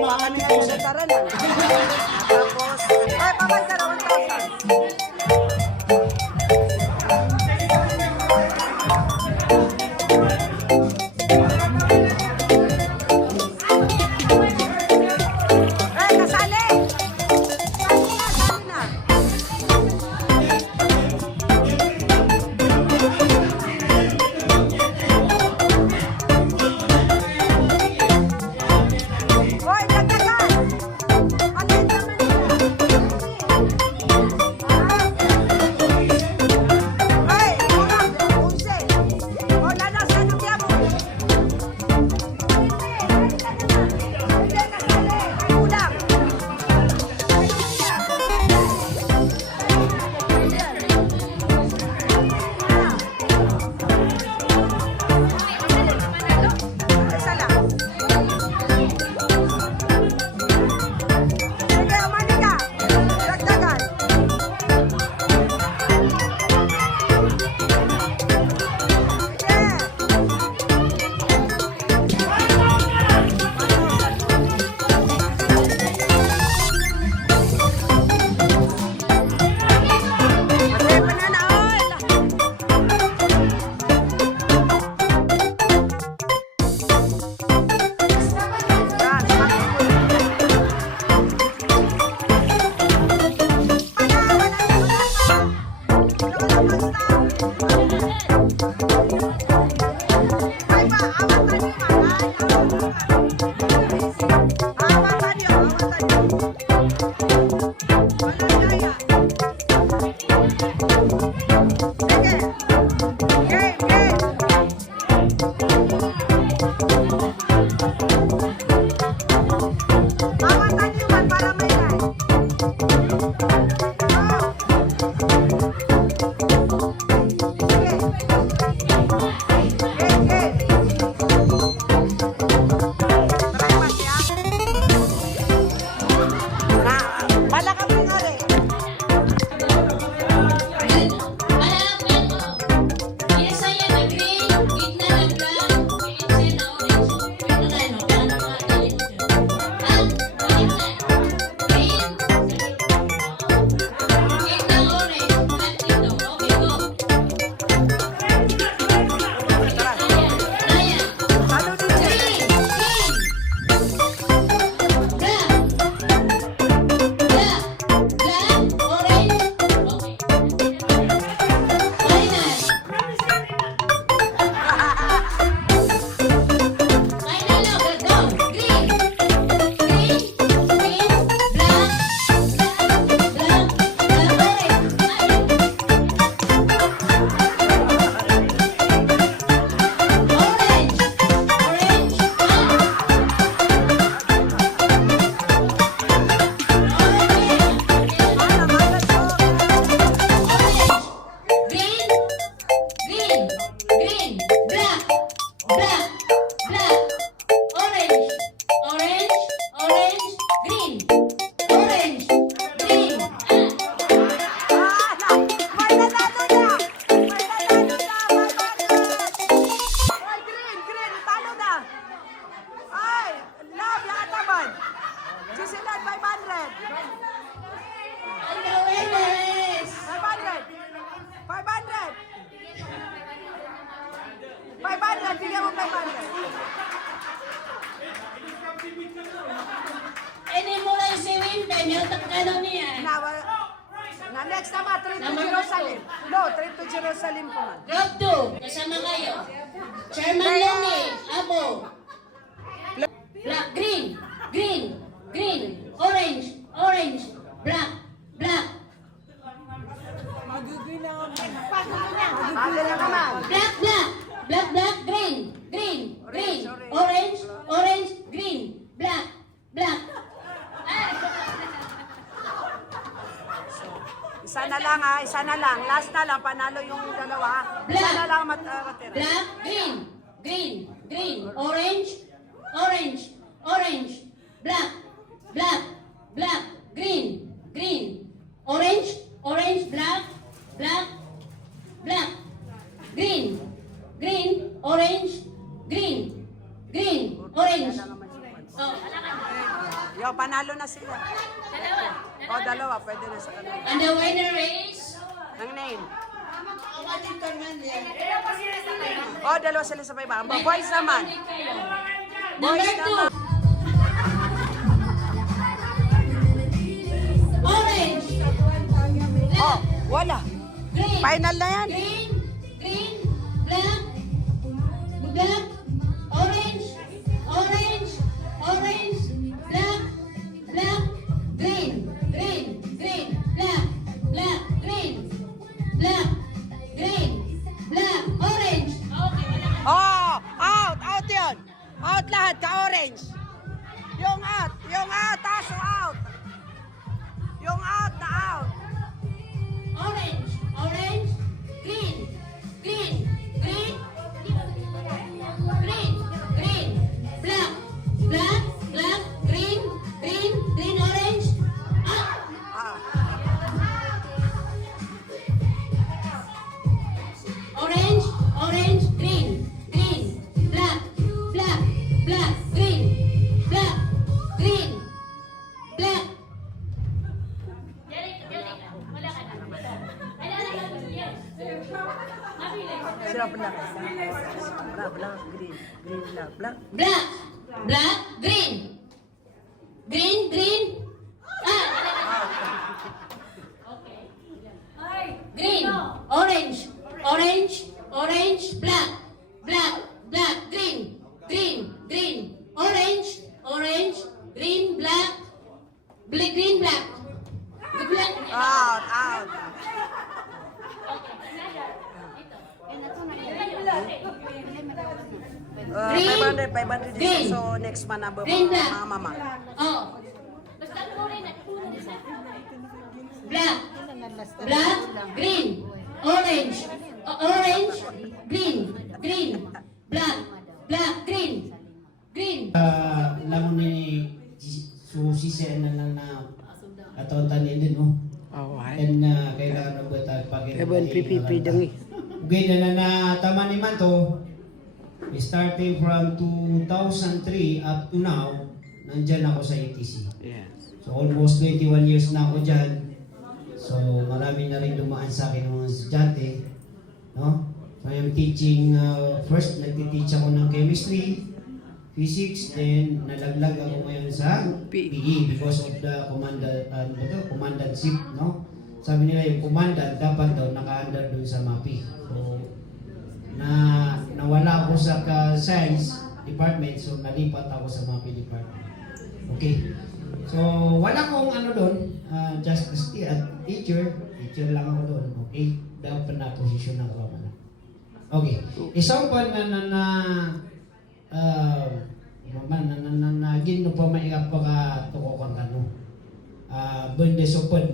mga kami ngayon sa taranan. Tapos, ay, pabay ka na 1,000. Ay, kasali! Sali na. Hoy, dagdagan! Maliit naman yan. Ay, kulang. 11. O, lana, sa anong diya mo? Hindi, kasali. Kulang. Isa lang. Sige, umali ka. Dagdagan. Sige. Kasi banana, oy. Yan, para may light. Susunod, 500. 500, bigyan mo 500. Ini mulai si Winten, yung takano niya. Na next naman, trip to Jerusalem. No, trip to Jerusalem po man. Group 2, kasama kayo. Chairman Loni, Abo. Black, green, green, green, orange, orange, black, black. Agad na naman. Black, black, black, black, green, green, green, orange, orange, green, black, black. Isa na lang ha, isa na lang. Last na lang, panalo yung dalawa. Isa na lang matira. Black, green, green, green, orange, orange, orange, black, black, black, green, green, orange, orange, black, black, black, green, green, orange, green, green, orange. Oh. Yo, panalo na sila. O, dalawa. Pwede na sa kanila. And the winner is... Ang name. O, dalawa sila sa paiba. Ang boys naman. Number Boys 2. naman. Orange. Oh, wala. Green. Final na yan. Green, black, black, orange, orange, orange, black, black, green, black, black, green, black, orange. Oh, out yun. Out lahat, ka-orange. Yung out, taso out. Yung out na out. Orange, green, black, green, orange. Ah. Orange, green, black, green, black. Sila black. Black, green, black. Black, green. Green, orange, black, green, orange, green, black. Out. Green. 500 Green. so next man na Green black. mama. Oh. Black, green, orange, green, black, green. Lamon ni susi sa na atau tani din no. Oh, And kailangan ba tayo pag PPP dangi. Gaya na tama ni man to. Starting from 2003 up to now, nandyan ako sa ETC. Yes. So almost 21 years na ako dyan. So marami na rin dumaan sa akin ng mga estudyante. No? So I'm teaching, first nagtiteach ako ng chemistry, physics, then nalaglag ako ngayon sa PE because of the commandantship. No? Sabi nila yung commandant dapat daw naka-under dun sa MAPI. So nawala ako sa science department, so nalipat ako sa MAPI department. Okay. So, wala akong ano doon, just a teacher lang ako doon, okay? Dapat na posisyon ng kamala. Okay. Isang pa na gino pa maiap pa ka tuko kang kano. Bende sopod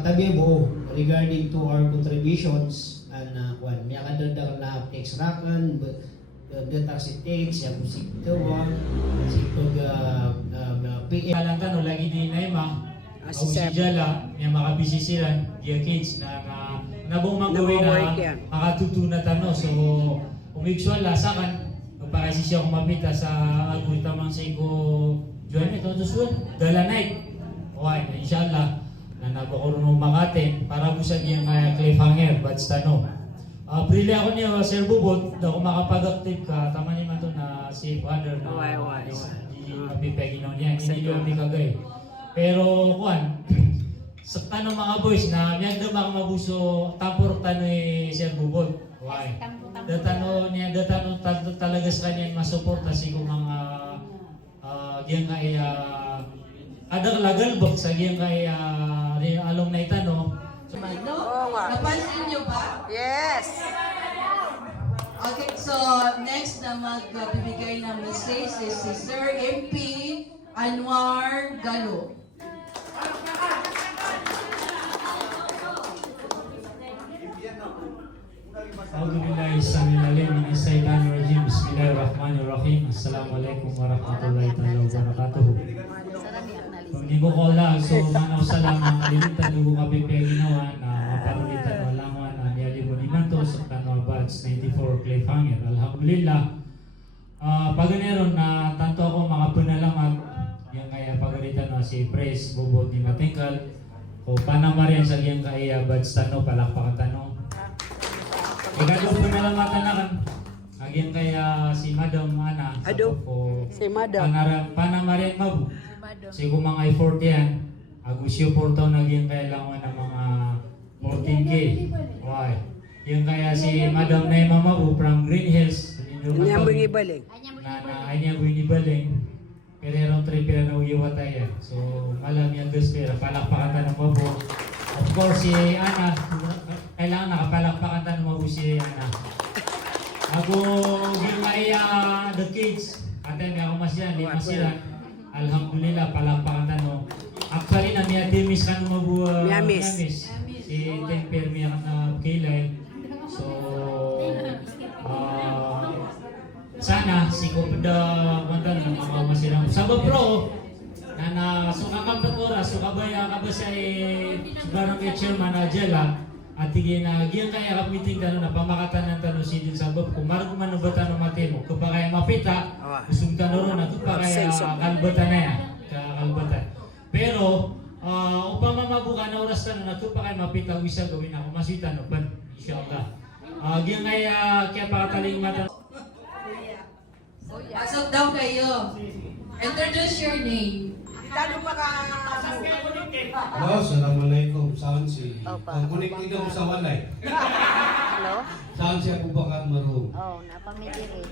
tabi mo regarding to our contributions and may kadagdag na extraction data si text ya musik tawa si pag PM lang kan lagi di naima si Jala yang makabisisiran dia kids na nabong magawin na makatutunan tano so umigsual lasakan para siya kumapita sa agultamang sa ko juan ito susun dala night okay inshallah na nabakurunong Makate para busa niyang cliffhanger but tano Pili ako niya, Sir Bubot, na kung makapag-active ka, tama naman ito na safe order na hindi mapipegi nung niya, hindi yung kagay. Pero, kuhan, sa tanong mga boys na miyag na baka mabuso, tapurok tanong Sir Bubot. Why? Datano talaga sa kanya masuporta si kung mga giyang kay adang lagalbok sa giyang kay alumni tanong. Oo nga. Napansin niyo ba? Yes. Okay, so next na magbibigay ng message is si Sir MP Anwar Galo. Alhamdulillah, Bismillahirrahmanirrahim, min syaitanir rajim, Bismillahirrahmanirrahim, Assalamualaikum warahmatullahi wabarakatuh. Hindi ko kola, so manaw sa lamang kalimutan lugo kape ginawa na mapanulitan walangan ang yali mo limanto sa Tanwa Batch 94 Cliffhanger. Alhamdulillah, pag ganeron na tanto ako Mrs. Bobot ni Matingkal. O panamarian sa iyang kaya Bads Tano, palakpakan Tano. Ikadong pinalamatan na kan. Agyan kaya si Madam Ana. Ado. Si Madam. Panamarian mabu. Si kumang ay 40 yan. Agusyo Porto naging kaya lang ng mga 14K. Why? Yung kaya si Madam Naima Mabu from Green Hills. Kanyang bumibalik. Ay niya binibaling. Pero yung tripira na uyiwatay yan. So, malam yung guspira. Palakpakan ta ng Mabu. Of course, si Ana. Kailangan nakapalakpakan ta ng Mabu si Ana. Ako, gimay the kids. Ate, may ako masyan. Di masyan. Alhamdulillah, palakpakan ta no. Actually, na miya dimis ka ng Mabu. Miamis. Si Temper miya na kilay. So, sana si Kopda Mandan ng mga masilang sabab pro na suka kampat oras suka baya ka ba sa barangay chairman Ajela at tigin na giyan kaya kap meeting tano na pamakatan ng tano si din sabab kung margo man ba tano matemo kung pa kaya mapita usong tano ron at pa kaya kalbatan na yan kalbatan pero upang mamabuka na oras tano na pa kaya mapita wisa gawin ako masita no pan inshallah giyan kaya pakataling mata. Pasok daw kayo. Introduce your name. Tano pa ka. Hello, assalamualaikum. Saan si? Ang kunik idong sa walay. Hello? Saan si Abu Bakar Marhum? Oh, napamidiri.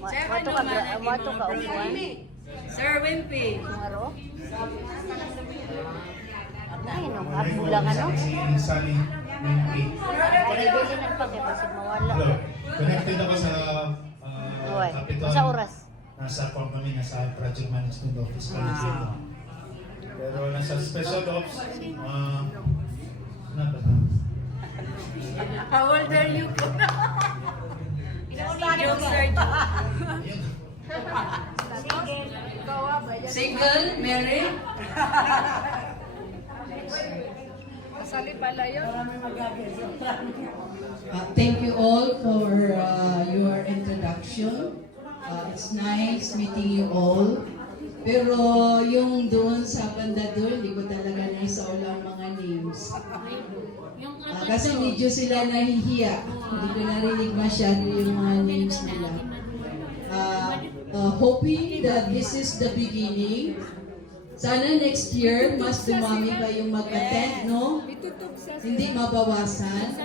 Wato ka upuan? Sir Wimpy. Sumaro? Ay, no, abula ka, no? Si Sally Minty. Pinibili ng pagkakasig mawala. Hello. Connected ako sa Uy, Capitol. sa oras? Nasa form kami, nasa Project Management Office kami dito. Pero nasa Special Ops, ano ba? How old are you? Single, married? Thank you all for your introduction. It's nice meeting you all. Pero yung doon sa banda doon, hindi ko talaga naisaulang mga names. Kasi medyo sila nahihiya. Hindi ko narinig masyado yung mga names nila. Hoping that this is the beginning. Sana next year, mas dumami pa yung mag-attend, no? Hindi mabawasan.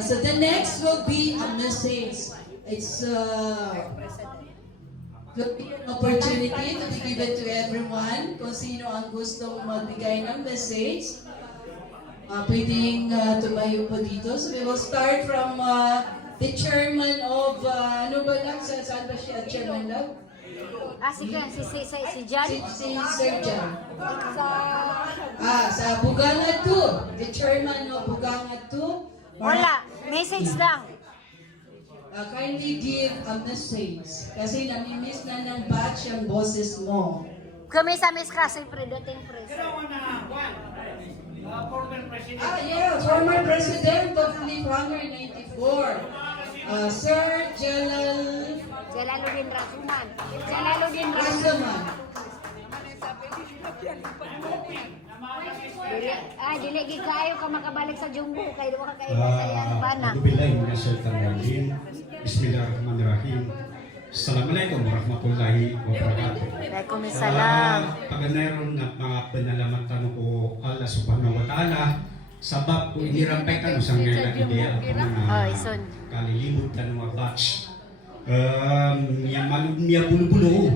So the next will be a message. It's will be an opportunity to be given to everyone. Kung sino ang gustong magbigay ng message, pwedeng tumayo po dito. So we will start from the chairman of, ano ba lang? Saan ba siya? Chairman lang? Si Jan? Si Sir Jan. Sa Buganga 2. The chairman of Buganga 2. Wala, message lang. Kindly give a message. Kasi namimiss na ng batch ang boses mo. Kami sa Miss Kasi dating press. Former President of Leaf Hunger 94. Sir Jalaluddin Rasuman. Jalaluddin Rasuman. Rastaman. Dili gid kayo ka makabalik sa Jumbo kay duwa ka kay sa bana. Billahi minasyaitanirrajim. Bismillahirrahmanirrahim. Assalamualaikum warahmatullahi wabarakatuh. Waalaikumsalam. Paganaron na mga panalamatan ko Allah subhanahu wa ta'ala sabab ko inirampay ka sa ngayon ideya ang mga kalilibot ka ng mga batch. Niya bulu-bulu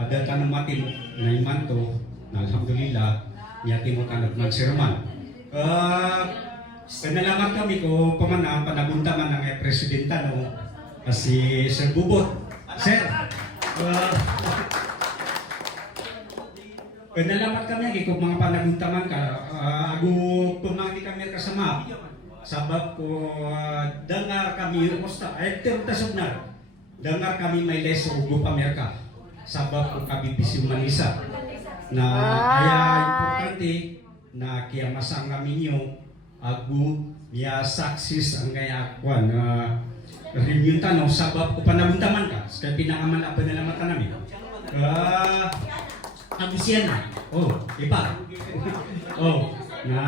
ada tanong matin na imanto na alhamdulillah niya timutan at magsirman. Penalamat kami ko pamana panabuntaman ng presidenta no si Sir Bubot. Sir, penalamat kami ko mga panabuntaman ka ago pumangti kami kasama sabab ko dangar kami musta tasok na dangar kami may leso ugo pamerka sabab ko kami bisi Manisa na kaya importante na kaya masang kami niyo agu niya saksis ang kaya akwan review tanong sabab ko panabuntaman ka kaya pinangaman apa na naman namin agu siya na Oh, iba. Oh, na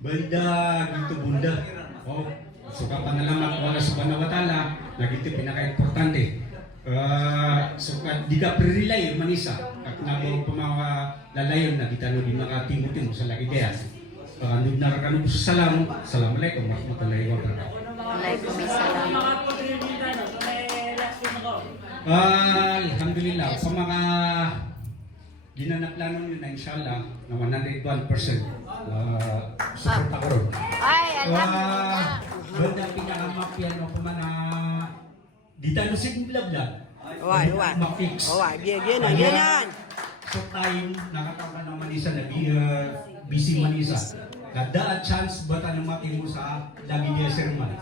banda gitu bunda. Oh, suka panalamat wala subhanahu wa ta'ala, nagito pinaka-importante. Suka diga perilay manisa at nabo pamawa lalayon na kita no di makatimo-timo sa lagi kaya. Nugnar kanu salam. Assalamualaikum warahmatullahi wabarakatuh. Waalaikumsalam. Alhamdulillah sa mga ginanaplano nyo na inshallah na 101% support ako ron. Ay, alhamdulillah. Banda pinakamapya no kumana di tayo sigblabla. Why? Ma-fix. Yan. So time nakatawa ng Manisa busy Manisa. Kada chance bata ng matimo sa lagi dia sermon.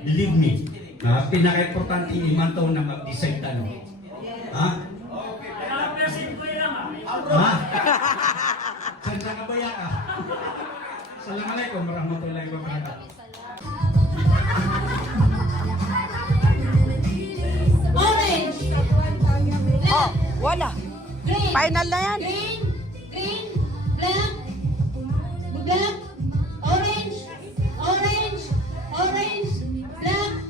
Believe me, na pinaka-importante iman to na mag-decide tanong. Ha? Ha? Saan ka kabaya ka? Assalamualaikum warahmatullahi wabarakatuh. Orange. Oh, wala. Green. Final na yan. Green, black, black, orange, orange, black,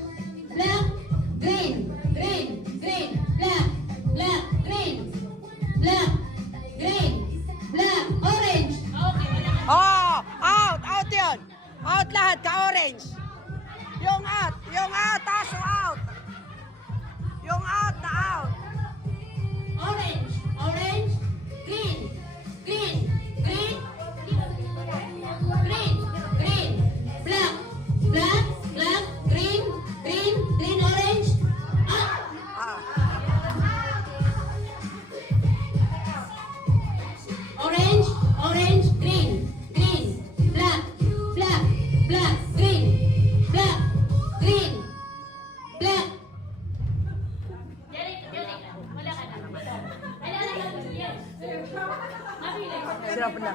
green, black, green, orange. Okay, wala ka. Oh, out yun. Out lahat, ka-orange. Yung out, taso out. Yung out na out. Orange, green, black, green, orange. Ah. Orange, green, black, green, black. Wala ka na.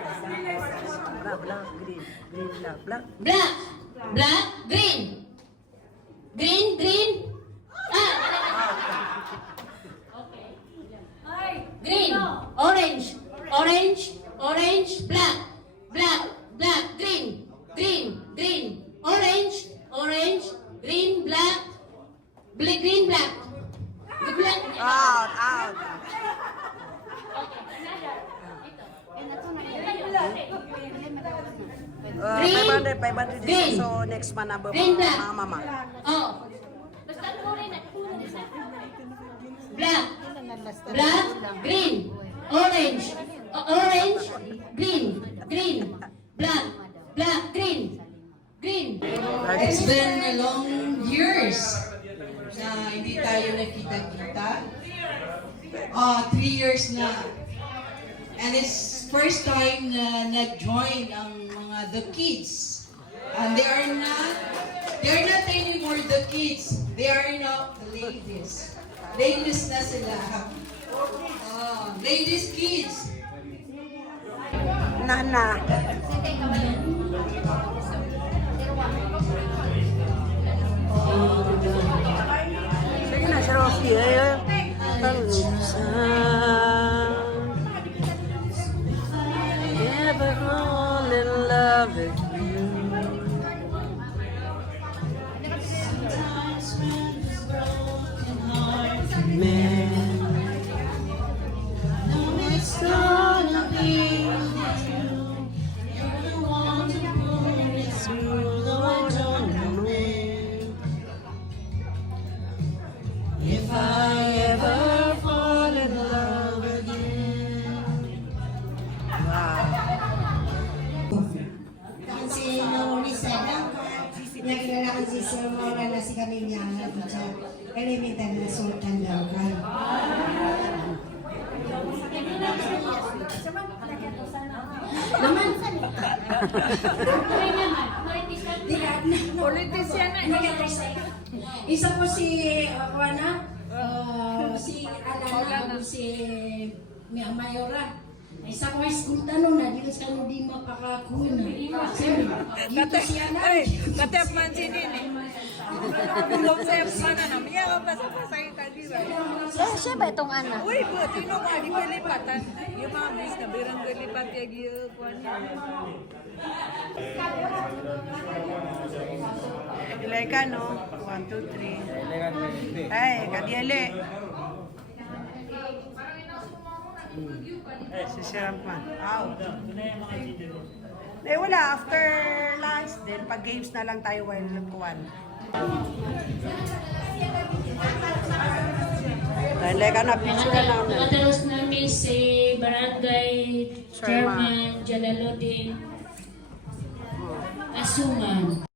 Sila black. Black. Black, green. Green, orange, black, green, orange, green, black. Out. Green. 500 Green. so next man na Green, black. mama. Oh. Black, green, orange, green, black, green. It's been a long years na hindi tayo nakita-kita. 3 years na. And it's first time na nag-join ang mga the kids. And they're not anymore the kids. They are now the ladies. Ladies na sila. Ladies kids. Nana. Sige na, si Rocky. Never fall in love with you. Man, no, it's gonna be with you. You're the one to pull me through the wonderland. If I ever fall in love again. Kasi noong isa nakilala ko si Sir Maura na si Camilla sa elemental na Sultan daw kan. Naman politician na. Isa po si si Alana si Mayora. Isa ko ay school tanong na, dito sa kanong di makakakuna. Siyempre, dito siya na. Katep man si Nini. Kulong sa mana na. Miya ka pa sa pasay ka di Siya ba itong anak? Uy, but, sino ba? Di ba lipatan? Yung mga bis na birang lipat yung kuwan niya. Ilay ka, no? 1, 2, 3. Ay, kadiali. Si Serampman. Out. Eh, wala. After lunch, then pag games na lang tayo while nagkuhan. Dahil ka na, picture ka namin. Matalos namin si Barangay Chairman Jalaluddin Asuman.